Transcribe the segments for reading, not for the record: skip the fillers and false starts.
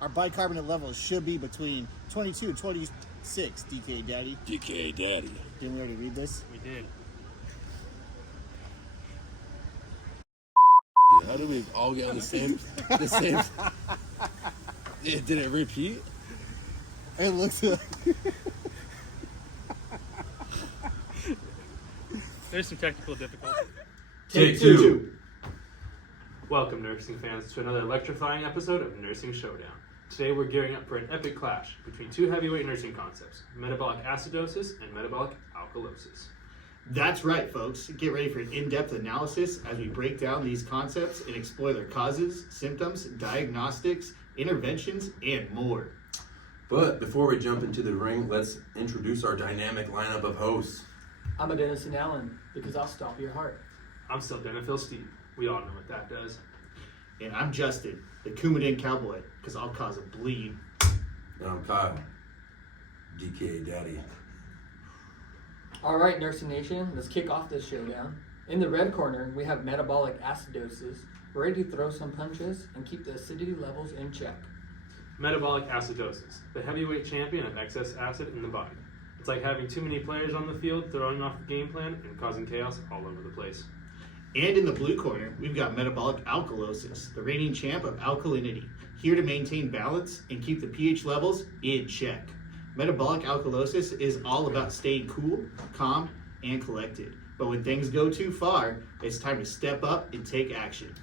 Our bicarbonate levels should be between 22 and 26, DK Daddy. DK Daddy. Didn't we already read this? We did. How do we all get on the same? Did it repeat? It looks like... There's some technical difficulty. Take two. Welcome, nursing fans, to another electrifying episode of Nursing Showdown. Today we're gearing up for an epic clash between two heavyweight nursing concepts, metabolic acidosis and metabolic alkalosis. That's right, folks. Get ready for an in-depth analysis as we break down these concepts and explore their causes, symptoms, diagnostics, interventions, and more. But before we jump into the ring, let's introduce our dynamic lineup of hosts. I'm Adenosine Allen, because I'll stop your heart. I'm Sildenafil Steve. We all know what that does. And I'm Justin, the Coumadin Cowboy, because I'll cause a bleed. And I'm Kyle, DK Daddy. All right, Nursing Nation, let's kick off this showdown. In the red corner, we have metabolic acidosis, ready to throw some punches and keep the acidity levels in check. Metabolic acidosis, the heavyweight champion of excess acid in the body. It's like having too many players on the field, throwing off the game plan, and causing chaos all over the place. And in the blue corner, we've got metabolic alkalosis, the reigning champ of alkalinity, here to maintain balance and keep the pH levels in check. Metabolic alkalosis is all about staying cool, calm, and collected. But when things go too far, it's time to step up and take action.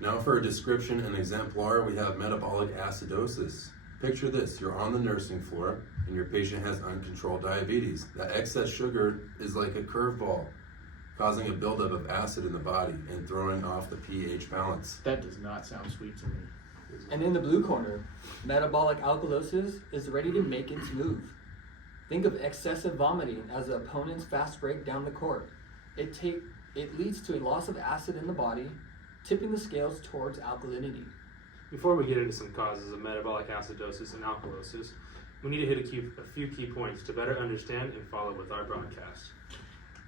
Now for a description and exemplar, we have metabolic acidosis. Picture this, you're on the nursing floor and your patient has uncontrolled diabetes. That excess sugar is like a curveball, causing a buildup of acid in the body and throwing off the pH balance. That does not sound sweet to me. And in the blue corner, metabolic alkalosis is ready to make its move. Think of excessive vomiting as the opponent's fast break down the court. It leads to a loss of acid in the body, tipping the scales towards alkalinity. Before we get into some causes of metabolic acidosis and alkalosis, we need to hit a few key points to better understand and follow with our broadcast.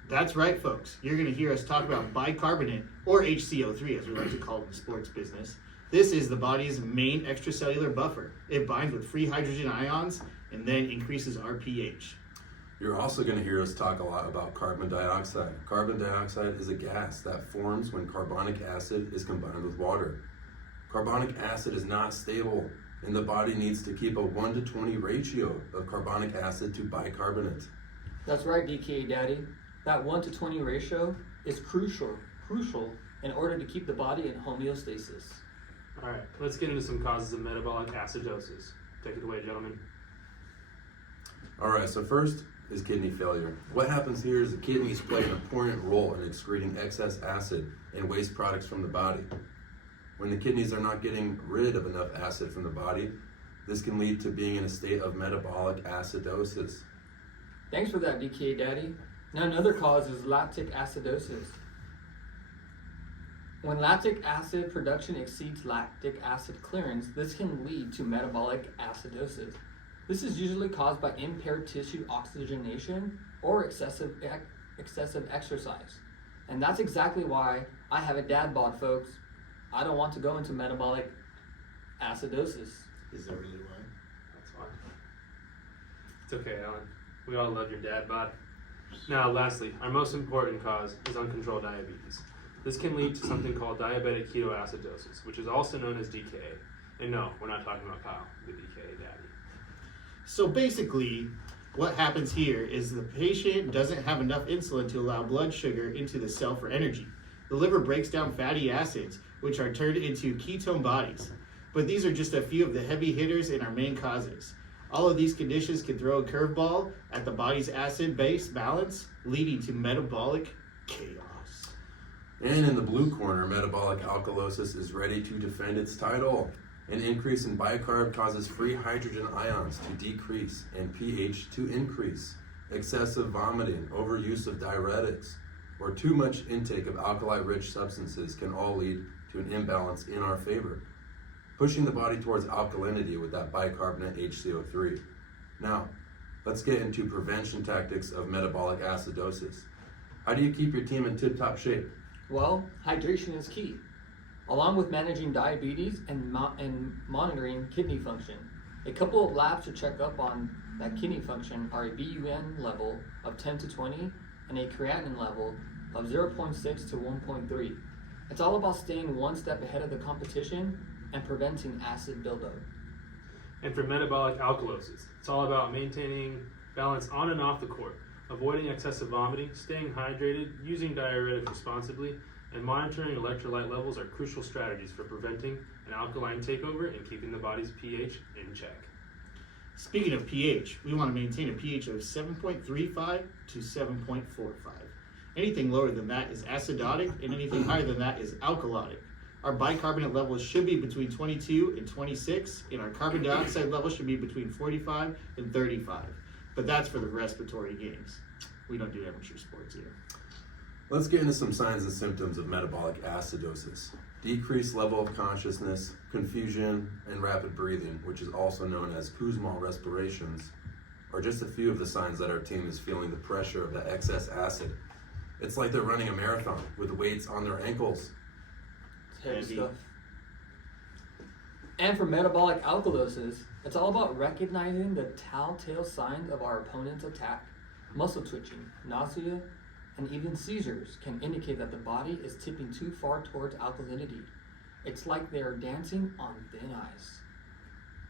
That's right, folks. You're going to hear us talk about bicarbonate, or HCO3 as we like to call it in the sports business. This is the body's main extracellular buffer. It binds with free hydrogen ions and then increases our pH. You're also going to hear us talk a lot about carbon dioxide. Carbon dioxide is a gas that forms when carbonic acid is combined with water. Carbonic acid is not stable, and the body needs to keep a 1:20 ratio of carbonic acid to bicarbonate. That's right, DK Daddy. That 1:20 ratio is crucial in order to keep the body in homeostasis. All right, let's get into some causes of metabolic acidosis. Take it away, gentlemen. All right, so first is kidney failure. What happens here is the kidneys play an important role in excreting excess acid and waste products from the body. When the kidneys are not getting rid of enough acid from the body, this can lead to being in a state of metabolic acidosis. Thanks for that, DK Daddy. Now another cause is lactic acidosis. When lactic acid production exceeds lactic acid clearance, this can lead to metabolic acidosis. This is usually caused by impaired tissue oxygenation or excessive exercise. And that's exactly why I have a dad bod, folks. I don't want to go into metabolic acidosis. Is that really why? That's fine. It's okay, Alan. We all love your dad bod. Now, lastly, our most important cause is uncontrolled diabetes. This can lead to something called diabetic ketoacidosis, which is also known as DKA. And no, we're not talking about Kyle, the DKA daddy. So basically, what happens here is the patient doesn't have enough insulin to allow blood sugar into the cell for energy. The liver breaks down fatty acids, which are turned into ketone bodies. But these are just a few of the heavy hitters in our main causes. All of these conditions can throw a curveball at the body's acid-base balance, leading to metabolic chaos. And in the blue corner, metabolic alkalosis is ready to defend its title. An increase in bicarb causes free hydrogen ions to decrease and pH to increase. Excessive vomiting, overuse of diuretics, or too much intake of alkali-rich substances can all lead to an imbalance in our favor, pushing the body towards alkalinity with that bicarbonate HCO3. Now, let's get into prevention tactics of metabolic acidosis. How do you keep your team in tip-top shape? Well, hydration is key, along with managing diabetes and monitoring kidney function. A couple of labs to check up on that kidney function are a BUN level of 10 to 20 and a creatinine level of 0.6 to 1.3. It's all about staying one step ahead of the competition and preventing acid buildup. And for metabolic alkalosis, it's all about maintaining balance on and off the court, avoiding excessive vomiting, staying hydrated, using diuretics responsibly, and monitoring electrolyte levels are crucial strategies for preventing an alkaline takeover and keeping the body's pH in check. Speaking of pH, we want to maintain a pH of 7.35 to 7.45. Anything lower than that is acidotic, and anything higher than that is alkalotic. Our bicarbonate levels should be between 22 and 26, and our carbon dioxide levels should be between 45 and 35. But that's for the respiratory games. We don't do amateur sports here. Let's get into some signs and symptoms of metabolic acidosis. Decreased level of consciousness, confusion, and rapid breathing, which is also known as Kussmaul respirations, are just a few of the signs that our team is feeling the pressure of the excess acid. It's like they're running a marathon with weights on their ankles. Heavy stuff. And for metabolic alkalosis, it's all about recognizing the telltale signs of our opponent's attack. Muscle twitching, nausea, and even seizures can indicate that the body is tipping too far towards alkalinity. It's like they are dancing on thin ice,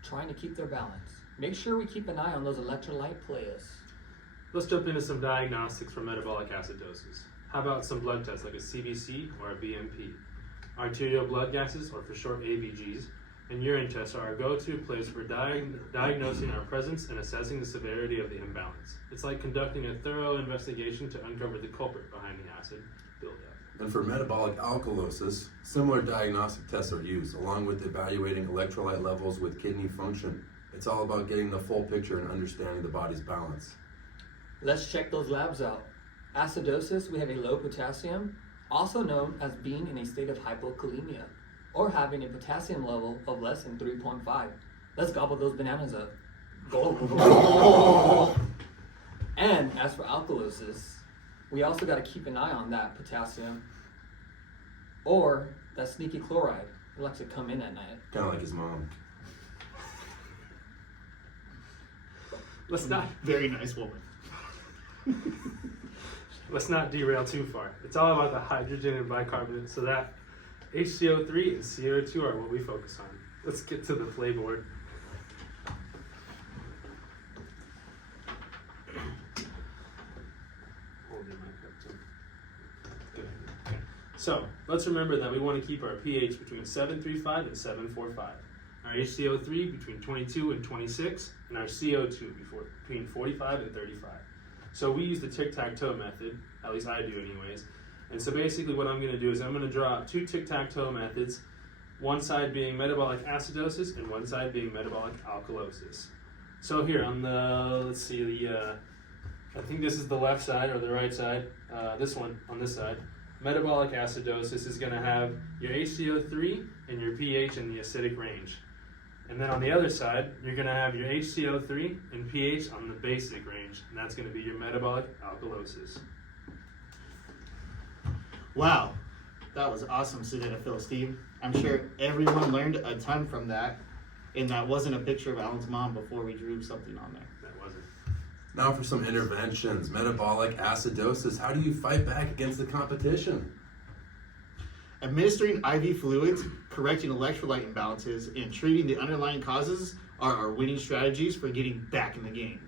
trying to keep their balance. Make sure we keep an eye on those electrolyte players. Let's jump into some diagnostics for metabolic acidosis. How about some blood tests like a CBC or a BMP? Arterial blood gases, or for short ABGs, and urine tests are our go-to place for diagnosing our presence and assessing the severity of the imbalance. It's like conducting a thorough investigation to uncover the culprit behind the acid buildup. And for metabolic alkalosis, similar diagnostic tests are used, along with evaluating electrolyte levels with kidney function. It's all about getting the full picture and understanding the body's balance. Let's check those labs out. Acidosis, we have a low potassium, also known as being in a state of hypokalemia, or having a potassium level of less than 3.5. Let's gobble those bananas up. And as for alkalosis, we also got to keep an eye on that potassium, or that sneaky chloride. It likes to come in at night. Kind of like his mom. Let's not Very nice woman. let's not derail too far. It's all about the hydrogen and bicarbonate, so that HCO3 and CO2 are what we focus on. Let's get to the playboard. Hold your mic up too. Good. Okay. So let's remember that we want to keep our pH between 7.35 and 7.45. Our HCO3 between 22 and 26, and our CO2 between 45 and 35. So we use the tic-tac-toe method, at least I do anyways. And so basically what I'm going to do is I'm going to draw up two tic-tac-toe methods, one side being metabolic acidosis and one side being metabolic alkalosis. So here on the, let's see, I think this is the left side or the right side, this one on this side. Metabolic acidosis is going to have your HCO3 and your pH in the acidic range. And then on the other side, you're going to have your HCO3 and pH on the basic range, and that's going to be your metabolic alkalosis. Wow, that was awesome, Sildenafil Steve. I'm sure everyone learned a ton from that, and that wasn't a picture of Alan's mom before we drew something on there. That wasn't. Now for some interventions. Metabolic acidosis. How do you fight back against the competition? Administering IV fluids, correcting electrolyte imbalances, and treating the underlying causes are our winning strategies for getting back in the game.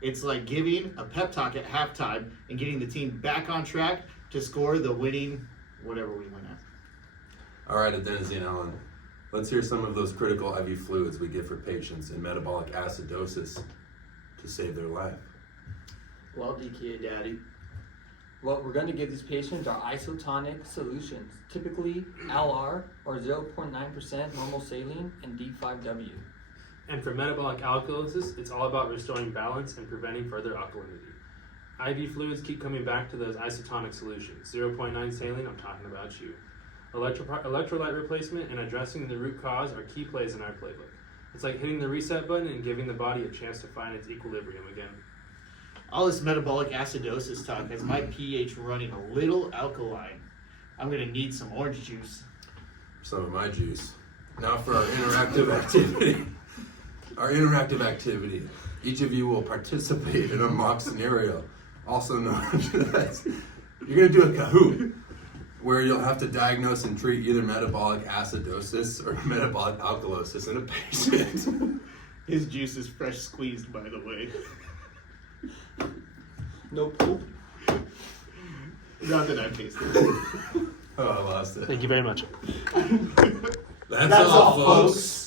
It's like giving a pep talk at halftime and getting the team back on track to score the winning whatever we win at. All right, Adenosine Allen. Let's hear some of those critical IV fluids we give for patients in metabolic acidosis to save their life. Well, DKA Daddy, what we're going to give these patients are isotonic solutions, typically LR or 0.9% normal saline and D5W. And for metabolic alkalosis, it's all about restoring balance and preventing further alkalinity. IV fluids keep coming back to those isotonic solutions. 0.9 saline, I'm talking about you. Electrolyte replacement and addressing the root cause are key plays in our playbook. It's like hitting the reset button and giving the body a chance to find its equilibrium again. All this metabolic acidosis talk has my pH running a little alkaline. I'm gonna need some orange juice. Some of my juice. Now for our interactive activity. Our interactive activity. Each of you will participate in a mock scenario, also known as, you're gonna do a Kahoot, where you'll have to diagnose and treat either metabolic acidosis or metabolic alkalosis in a patient. His juice is fresh squeezed, by the way. No poop. Not that I've tasted. Oh, I lost it. Thank you very much. That's all, folks.